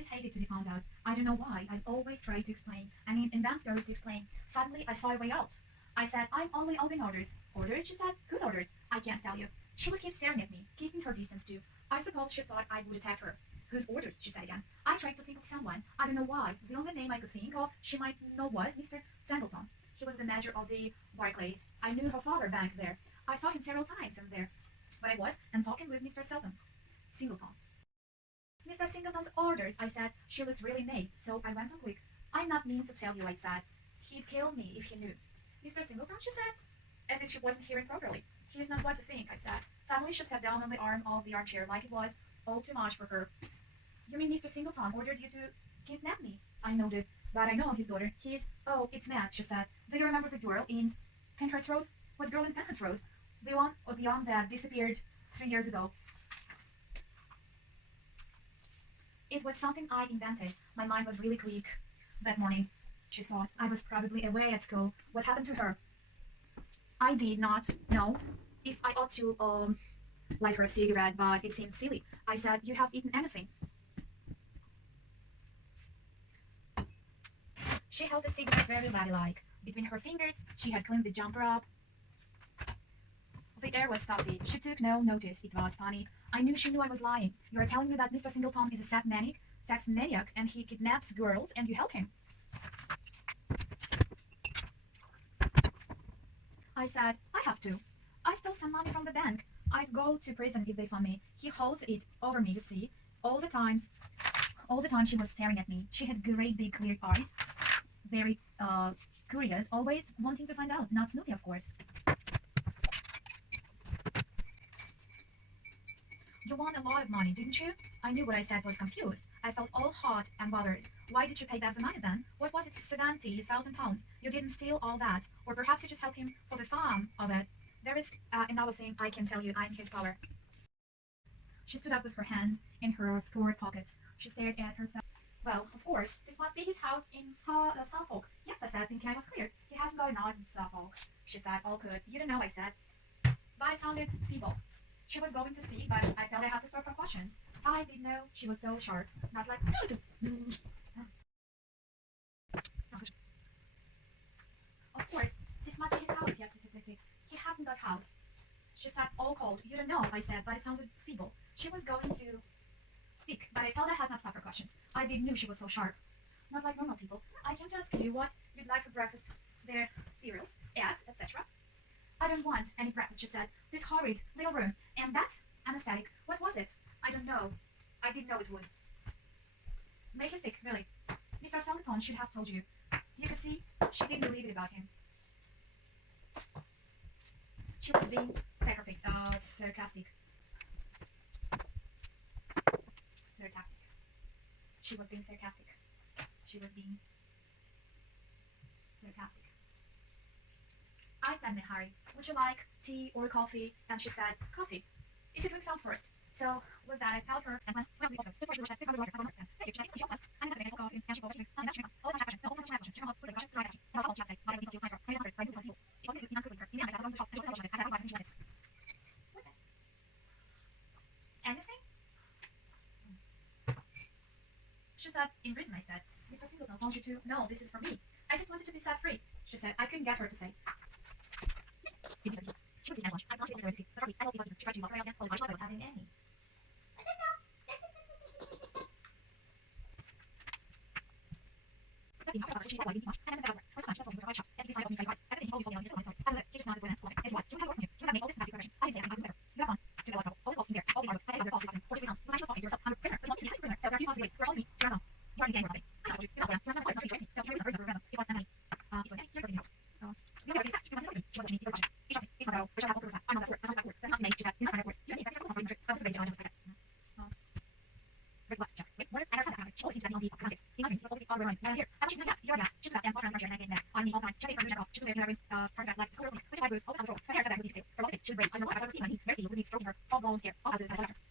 always hated to be found out. I don't know why. I always try to explain. I mean, invent stories to explain. Suddenly, I saw a way out. I said, I'm only obeying orders. Orders? She said. Whose orders? I can't tell you. She would keep staring at me, keeping her distance too. I suppose she thought I would attack her. Whose orders? She said again. I tried to think of someone. I don't know why. The only name I could think of she might know was Mr. Singleton. He was the manager of the Barclays. I knew her father banked there. I saw him several times from there. But I was and talking with Mr. Singleton. Mr. Singleton's orders, I said. She looked really amazed, so I went on quick. I'm not mean to tell you, I said. He'd kill me if he knew. Mr. Singleton, she said, as if she wasn't hearing properly. He is not what you think, I said. Suddenly she sat down on the arm of the armchair like it was all too much for her. You mean Mr. Singleton ordered you to kidnap me? I nodded. But I know his daughter. Oh, it's Matt, she said. Do you remember the girl in Penhurst Road? What girl in Penhurst Road? The one that disappeared 3 years ago. It was something I invented. My mind was really quick that morning, she thought. I was probably away at school. What happened to her? I did not know if I ought to light her a cigarette, but it seemed silly. I said, you have eaten anything? She held the cigarette very ladylike. Between her fingers, she had cleaned the jumper up. The air was stuffy. She took no notice. It was funny. I knew she knew I was lying. You are telling me that Mr. Singleton is a sex maniac, and he kidnaps girls, and you help him. I said, I have to. I stole some money from the bank. I'd go to prison if they found me. He holds it over me, you see. All the time she was staring at me. She had great big clear eyes. Very curious, always wanting to find out. Not Snoopy, of course. You won a lot of money, didn't you? I knew what I said was confused. I felt all hot and bothered. Why did you pay back the money then? What was it, £70,000? You didn't steal all that. Or perhaps you just helped him for the fun of it. There is another thing I can tell you. I'm his power. She stood up with her hands in her skirt pockets. She stared at herself. Well, of course, this must be his house in Suffolk. Yes, I said, thinking I was clear. He hasn't got a house in Suffolk. She said, all good. You don't know, I said. But it sounded feeble. She was going to speak, but I felt I had to stop her questions. I didn't know she was so sharp. Not like... Of course, this must be his house, yes, exactly. He hasn't got house. She said, all cold. You don't know, I said, but it sounded feeble. She was going to speak, but I felt I had not stopped her questions. I didn't know she was so sharp. Not like normal people. I came to ask you what you'd like for breakfast. Their cereals, eggs, etc. I don't want any breakfast, she said. This horrid little room. And that anesthetic, what was it? I don't know. I didn't know it would. Make you sick, really. Mr. Singleton should have told you. You could see she didn't believe it about him. She was being sarcastic. She was being sarcastic. I said in a hurry, would you like tea or coffee? And she said, coffee. If you drink some first. So, with that, I felt her and went to the office. Before she was thank you, she also, I need to coffee, and she bought some Dutch all the time, no, also she she put a question right at you. Now, she said, but it's you, I answers, I do something. It was not good with her. In the end, I was on the trust, I said, anything? She said, in reason, I said, Mr. Singleton wants you to know this is for me. I just wanted to be set free. She said, I couldn't get her to say. She was eating at lunch. I thought she was ready to. But I love people. She tried to walk around again. I was having any. She had much. And then first time she saw me with a shop. And he decided to me price. Everything always told me on this story. As he just nodded and it was. She would have worked from you. She would have made all this fancy preparations. I didn't say anything. You have fun. To go all this in there. All these arrows. I had all system. 43 pounds. Was I just talking to yourself? I'm a prisoner. But you want me to be a prisoner. So there are two possibilities. You're all me. You're on. You are in the game or something. I told you. You're not well. You're not well. It's not so you're a prisoner. It was Emily. It was Emily. You're everything else. You never say sex. You want to say something. She was watching me. He was watching me. It's not at all. I shall have all proof of that. I'm not that word. That's not that word. That's not me. She said. You're not that word. You need that. You're supposed to be I was a rage. I said. Wait, what? Just wait. What? And her son, she always seems to be on the opposite. In my dreams, he was always all around. Now here, I'm she's not yes. You're yes. She's not and walking around here and I get that. On me all the time. She's her general. She's wearing front dress like school. Which I bruise all on the floor. Her hair is that I believe too. Her life is. She was brave. I don't know. I've ever seen my knees. Very still. With me stroking her soft blonde hair. All out of this. I said her.